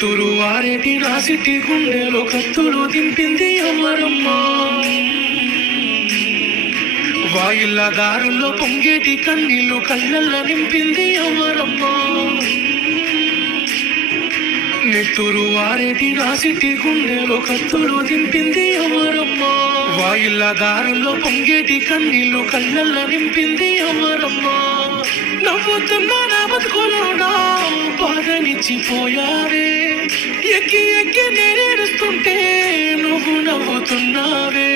నెత్తురు ఆరేటి రాసిటి గుండెలో కత్తులు దింపింది అమరమ్మ. వాయిల్ల దారుల్లో పొంగేటి కన్నీళ్లు కళ్ళల్లో నింపింది అమరమ్మ. నెత్తురు ఆరేటి రాసిటి గుండెలో కత్తులు దింపింది అమరమ్మ. వాయిల్ల దారుల్లో పొంగేటి కన్నీళ్లు కళ్ళల్లో నింపింది అమరమ్మ. నవ్వుతున్నా నా బతుకులోనా బాధనిచ్చిపోయావే, ఎక్కి ఎక్కి నేనేడుస్తుంటే నువ్వు నవ్వుతున్నావే.